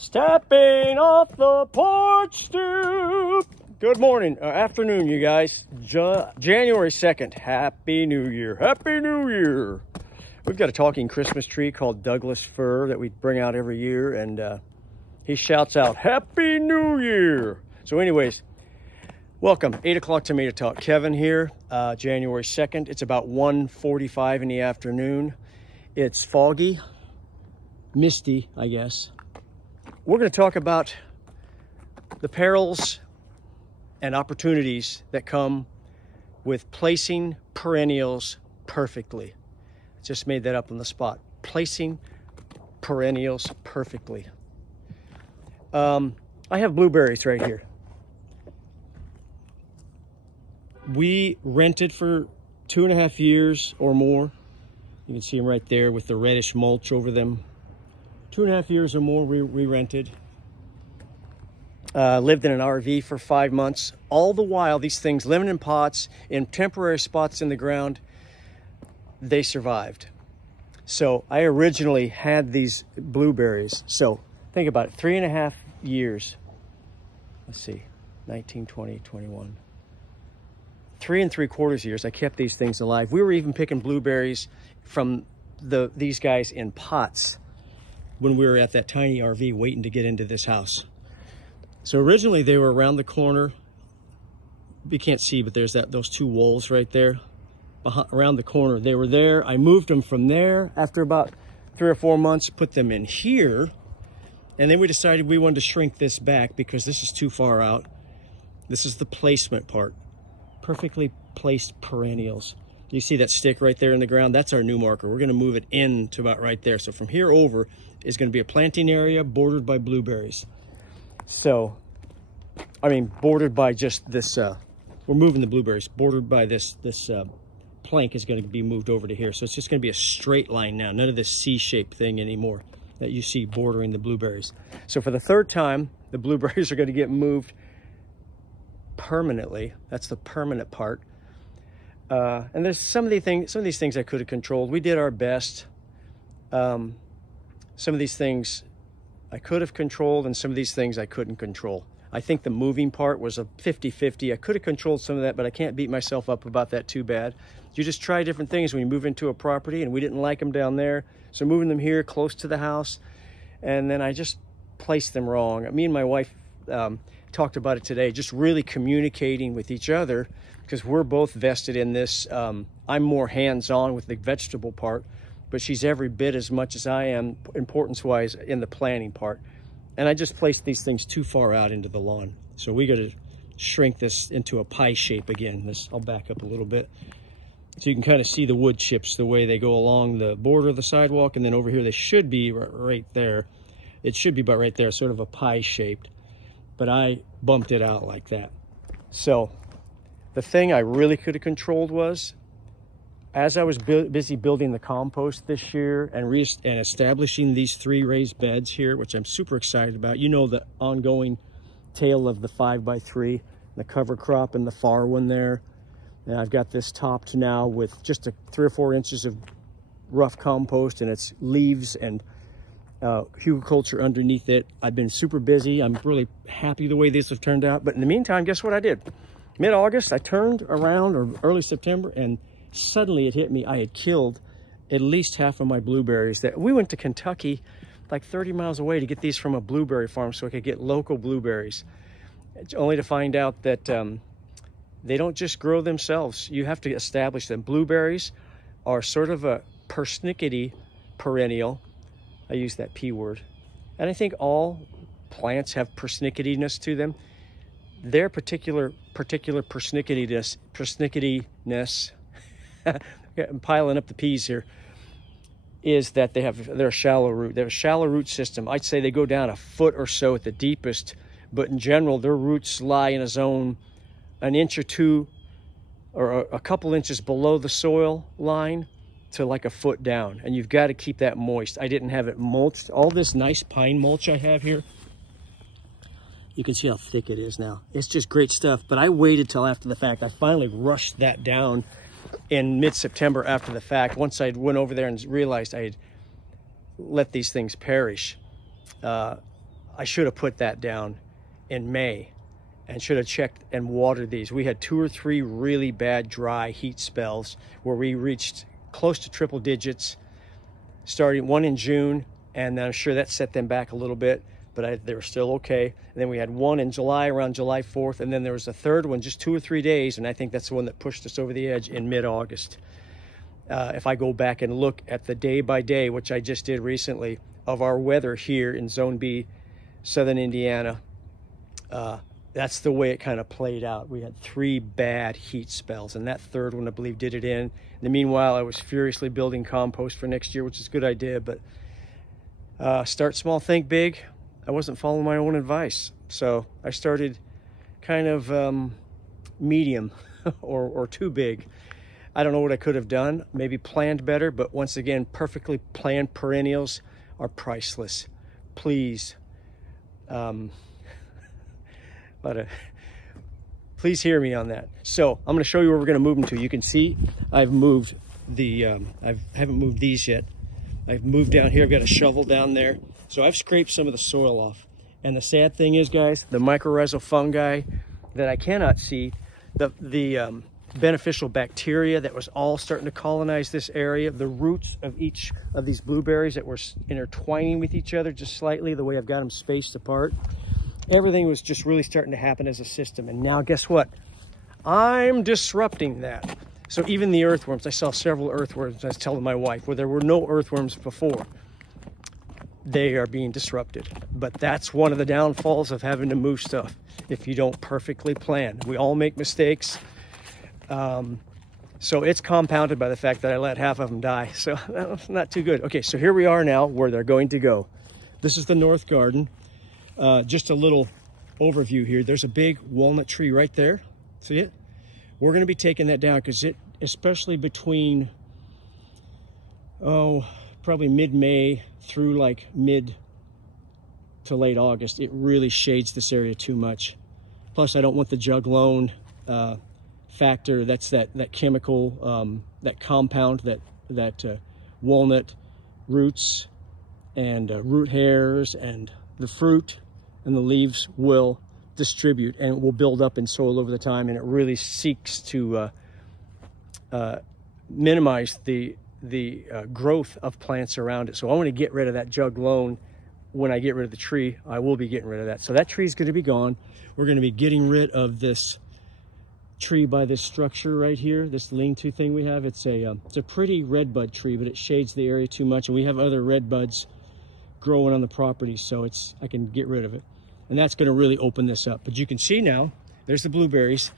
Stepping off the porch stoop. Good morning, afternoon, you guys. January 2nd. Happy New Year. Happy New Year. We've got a talking Christmas tree called Douglas fir that we bring out every year, and he shouts out, Happy New Year. So anyways, welcome. 8 o'clock Tomato Talk. Kevin here, January 2nd. It's about 1:45 in the afternoon. It's foggy, misty, I guess. We're going to talk about the perils and opportunities that come with placing perennials perfectly. I just made that up on the spot. Placing perennials perfectly. I have blueberries right here. We rented for 2.5 years or more. You can see them right there with the reddish mulch over them. 2.5 years or more we rented. Lived in an RV for 5 months. All the while, these things living in pots, in temporary spots in the ground, they survived. So I originally had these blueberries. So think about it, 3.5 years. Let's see, 19, 20, 21. 3 3/4 years I kept these things alive. We were even picking blueberries from these guys in pots when we were at that tiny RV waiting to get into this house. So originally they were around the corner. You can't see, but there's those two walls right there. Around the corner, they were there. I moved them from there after about 3 or 4 months, put them in here. And then we decided we wanted to shrink this back because this is too far out. This is the placement part. Perfectly placed perennials. You see that stick right there in the ground? That's our new marker. We're gonna move it in to about right there. So from here over is gonna be a planting area bordered by blueberries. So, I mean, bordered by just this, we're moving the blueberries, bordered by this plank is gonna be moved over to here. So it's just gonna be a straight line now, none of this C-shaped thing anymore that you see bordering the blueberries. So for the third time, the blueberries are gonna get moved permanently. That's the permanent part. And there's some of these things I could have controlled. We did our best. Some of these things I could have controlled, and some of these things I couldn't control. I think the moving part was a 50-50. I could have controlled some of that, but I can't beat myself up about that too bad. You just try different things when you move into a property, and we didn't like them down there. So moving them here close to the house, and then I just placed them wrong. Me and my wife talked about it today, just really communicating with each other, because we're both vested in this. I'm more hands-on with the vegetable part, but she's every bit as much as I am, importance-wise, in the planning part. And I just placed these things too far out into the lawn. So we got to shrink this into a pie shape again. I'll back up a little bit. So you can kind of see the wood chips, the way they go along the border of the sidewalk, and then over here they should be right there. It should be about right there, sort of a pie shaped. But I bumped it out like that. So the thing I really could have controlled was, as I was busy building the compost this year and establishing these 3 raised beds here, which I'm super excited about. You know, the ongoing tale of the 5x3, the cover crop and the far one there. And I've got this topped now with just 3 or 4 inches of rough compost, and it's leaves and hugelkultur underneath it. I've been super busy. I'm really happy the way these have turned out. But in the meantime, guess what I did? Mid-August, I turned around, or early September, and suddenly it hit me. I had killed at least half of my blueberries. We went to Kentucky, like 30 miles away, to get these from a blueberry farm so I could get local blueberries. Only to find out that they don't just grow themselves. You have to establish them. Blueberries are sort of a persnickety perennial. I use that P word. And I think all plants have persnicketyness to them. Their particular persnicketyness, I'm piling up the P's here, is that they're a shallow root. They have a shallow root system. I'd say they go down 1 foot or so at the deepest, but in general, their roots lie in a zone 1 inch or 2, or a couple inches below the soil line to like 1 foot down. And you've got to keep that moist. I didn't have it mulched. All this nice pine mulch I have here, you can see how thick it is now. It's just great stuff, but I waited till after the fact. I finally rushed that down in mid-September after the fact, once I went over there and realized I had let these things perish. I should have put that down in May and should have checked and watered these. We had 2 or 3 really bad dry heat spells where we reached close to triple digits, starting one in June, and I'm sure that set them back a little bit, but they were still okay. And then we had one in July, around July 4th, and then there was a third one just 2 or 3 days, and I think that's the one that pushed us over the edge in mid-August. If I go back and look at the day by day, which I just did recently, of our weather here in Zone B, Southern Indiana, that's the way it kind of played out. We had 3 bad heat spells, and that third one, I believe, did it in. In the meanwhile, I was furiously building compost for next year, which is a good idea, but start small, think big. I wasn't following my own advice. So I started kind of medium or too big. I don't know what I could have done, maybe planned better, but once again, perfectly planned perennials are priceless. Please, please hear me on that. So I'm going to show you where we're going to move them to. You can see I've moved the, I haven't moved these yet. I've moved down here. I've got a shovel down there. So I've scraped some of the soil off. And the sad thing is, guys, the mycorrhizal fungi that I cannot see, the beneficial bacteria that was all starting to colonize this area, the roots of each of these blueberries that were intertwining with each other just slightly, the way I've got them spaced apart. Everything was just really starting to happen as a system. And now guess what? I'm disrupting that. So even the earthworms, I saw several earthworms, I was telling my wife, where there were no earthworms before. They are being disrupted. But that's one of the downfalls of having to move stuff if you don't perfectly plan. We all make mistakes. So it's compounded by the fact that I let half of them die. So that's not too good. Okay, so here we are now where they're going to go. This is the north garden. Just a little overview here. There's a big walnut tree right there. See it? We're going to be taking that down because it, especially between, probably mid-May through like mid to late August, it really shades this area too much. Plus, I don't want the jug loan factor. That's that chemical, that compound that walnut roots and root hairs and the fruit and the leaves will distribute, and it will build up in soil over the time, and it really seeks to minimize the growth of plants around it. So I want to get rid of that jug loan. When I get rid of the tree, I will be getting rid of that. So that tree is going to be gone. We're going to be getting rid of this tree by this structure right here, this lean-to thing we have. It's a pretty redbud tree, but it shades the area too much, and we have other redbuds growing on the property, so I can get rid of it. And that's going to really open this up. But you can see now, there's the blueberries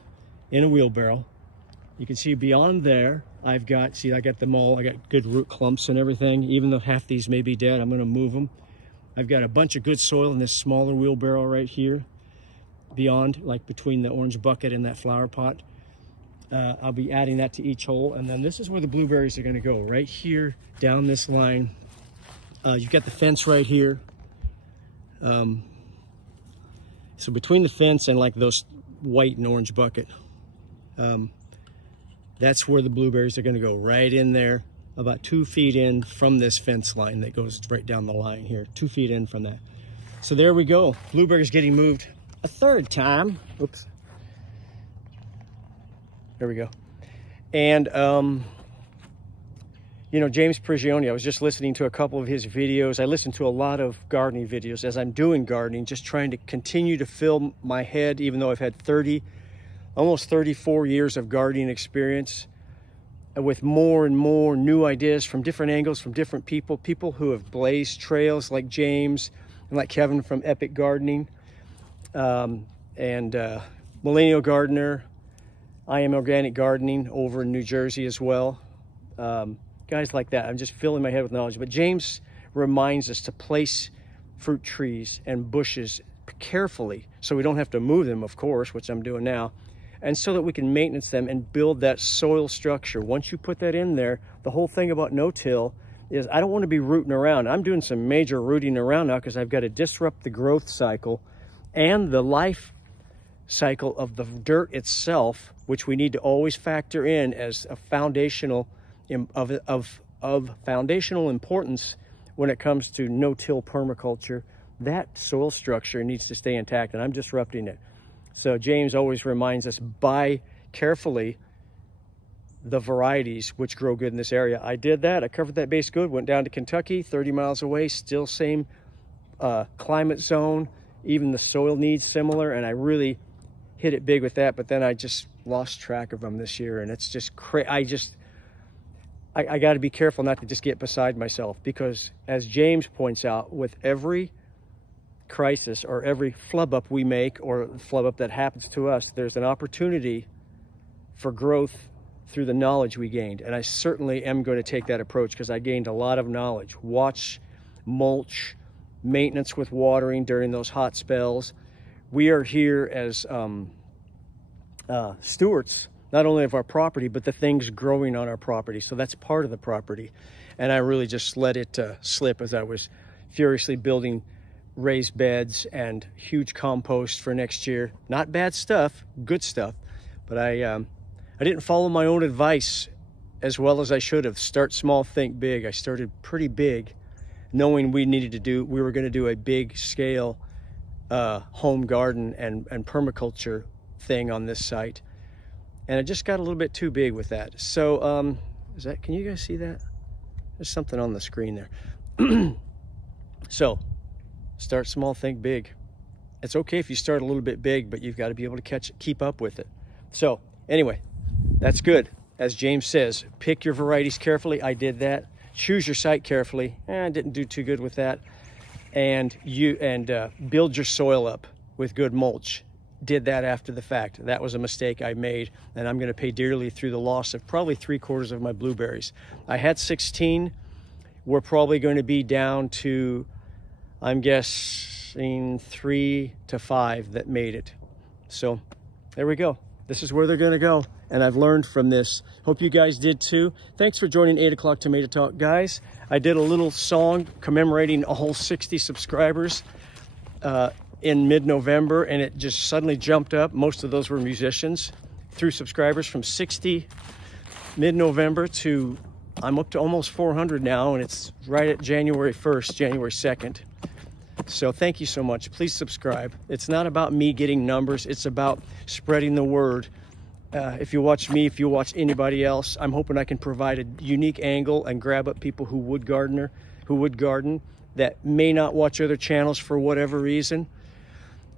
in a wheelbarrow. You can see beyond there, I got them all. I got good root clumps and everything. Even though half these may be dead, I'm going to move them. I've got a bunch of good soil in this smaller wheelbarrow right here. Beyond, like between the orange bucket and that flower pot. I'll be adding that to each hole. And then this is where the blueberries are going to go, right here down this line. You've got the fence right here. So between the fence and like those white and orange bucket, that's where the blueberries are going to go, right in there, about 2 feet in from this fence line that goes right down the line here, 2 feet in from that. So there we go. Blueberries getting moved a third time. Oops. There we go. And, you know, James Prigioni, I was just listening to a couple of his videos. I listen to a lot of gardening videos as I'm doing gardening, just trying to continue to fill my head, even though I've had almost 34 years of gardening experience, with more and more new ideas from different angles, from different people who have blazed trails like James and like Kevin from Epic Gardening, and Millennial Gardener. I Am Organic Gardening over in New Jersey as well. Guys like that. I'm just filling my head with knowledge. But James reminds us to place fruit trees and bushes carefully so we don't have to move them, of course, which I'm doing now, and so that we can maintenance them and build that soil structure. Once you put that in there, the whole thing about no-till is I don't want to be rooting around. I'm doing some major rooting around now because I've got to disrupt the growth cycle and the life cycle of the dirt itself, which we need to always factor in as a foundational of foundational importance when it comes to no-till permaculture. that soil structure needs to stay intact, and I'm disrupting it. So James always reminds us, buy carefully the varieties which grow good in this area. I did that. I covered that base good, went down to Kentucky, 30 miles away, still same climate zone. Even the soil needs similar, and I really hit it big with that, but then I just lost track of them this year, and it's just I got to be careful not to just get beside myself, because as James points out, with every crisis or every flub up we make, or flub up that happens to us, there's an opportunity for growth through the knowledge we gained. And I certainly am going to take that approach, because I gained a lot of knowledge. Watch, mulch, maintenance with watering during those hot spells. We are here as stewards, not only of our property, but the things growing on our property. So that's part of the property. And I really just let it slip as I was furiously building raised beds and huge compost for next year. Not bad stuff, good stuff. But I didn't follow my own advice as well as I should have. Start small, think big. I started pretty big, knowing we were going to do a big scale home garden and permaculture thing on this site, and I just got a little bit too big with that. So can you guys see that? There's something on the screen there. So start small, think big. It's okay if you start a little bit big, but you've got to be able to keep up with it. So anyway, that's good. As James says, pick your varieties carefully. I did that. Choose your site carefully. I didn't do too good with that. And build your soil up with good mulch. Did that after the fact. That was a mistake I made, and I'm going to pay dearly through the loss of probably 3/4 of my blueberries. I had 16. We're probably going to be down to, I'm guessing, 3 to 5 that made it. So there we go. This is where they're going to go, and I've learned from this. Hope you guys did too. Thanks for joining 8 o'clock Tomato Talk, guys. I did a little song commemorating a whole 60 subscribers in mid-November, and it just suddenly jumped up. Most of those were musicians. Through subscribers from 60 mid-November to, I'm up to almost 400 now, and it's right at January 1st, January 2nd. So thank you so much. Please subscribe. It's not about me getting numbers. It's about spreading the word. If you watch me, if you watch anybody else, I'm hoping I can provide a unique angle and grab up people who would garden that may not watch other channels for whatever reason.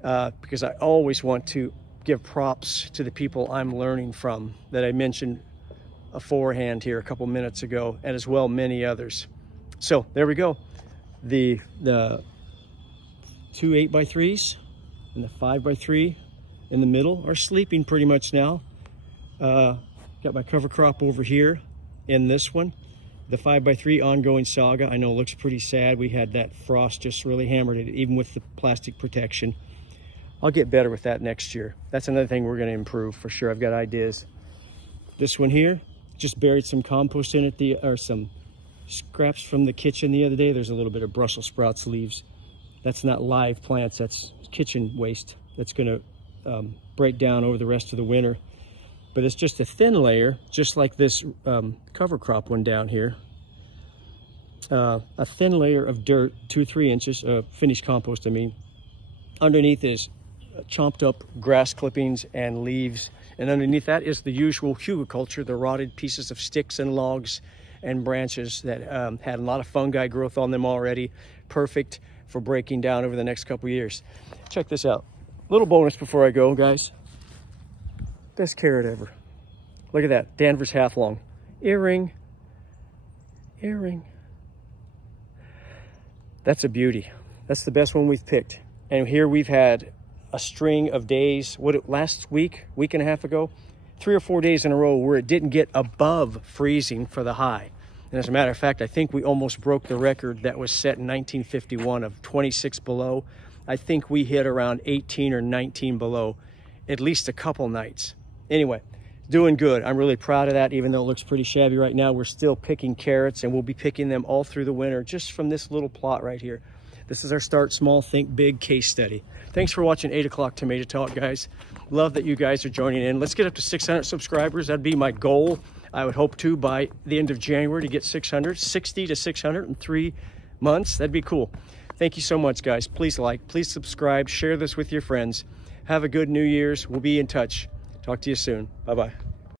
Because I always want to give props to the people I'm learning from that I mentioned beforehand here a couple minutes ago, and as well many others. So there we go. The 2 8x3s and the 5x3 in the middle are sleeping pretty much now. Got my cover crop over here in this one. The 5x3 ongoing saga. I know it looks pretty sad. We had that frost just really hammered it, even with the plastic protection. I'll get better with that next year. That's another thing we're going to improve for sure. I've got ideas. This one here, just buried some compost in it, or some scraps from the kitchen the other day. There's a little bit of Brussels sprouts leaves. That's not live plants, that's kitchen waste. That's going to break down over the rest of the winter. But it's just a thin layer, just like this cover crop one down here. A thin layer of dirt, 2-3 inches, finished compost, I mean. Underneath is chomped up grass clippings and leaves, and underneath that is the usual hugelkultur, the rotted pieces of sticks and logs and branches that had a lot of fungi growth on them already. Perfect for breaking down over the next couple years. Check this out. Little bonus before I go, guys. Best carrot ever. Look at that, Danvers half long. Earring. That's a beauty. That's the best one we've picked. And here we've had a string of days, last week and a half ago, 3 or 4 days in a row where it didn't get above freezing for the high. And as a matter of fact, I think we almost broke the record that was set in 1951 of 26 below. I think we hit around 18 or 19 below at least a couple nights. Anyway, doing good. I'm really proud of that. Even though it looks pretty shabby right now, we're still picking carrots, and we'll be picking them all through the winter just from this little plot right here. This is our Start Small, Think Big case study. Thanks for watching 8 o'clock Tomato Talk, guys. Love that you guys are joining in. Let's get up to 600 subscribers. That'd be my goal. I would hope to, by the end of January, to get 600, 60 to 600 in 3 months. That'd be cool. Thank you so much, guys. Please like, please subscribe, share this with your friends. Have a good New Year's. We'll be in touch. Talk to you soon. Bye-bye.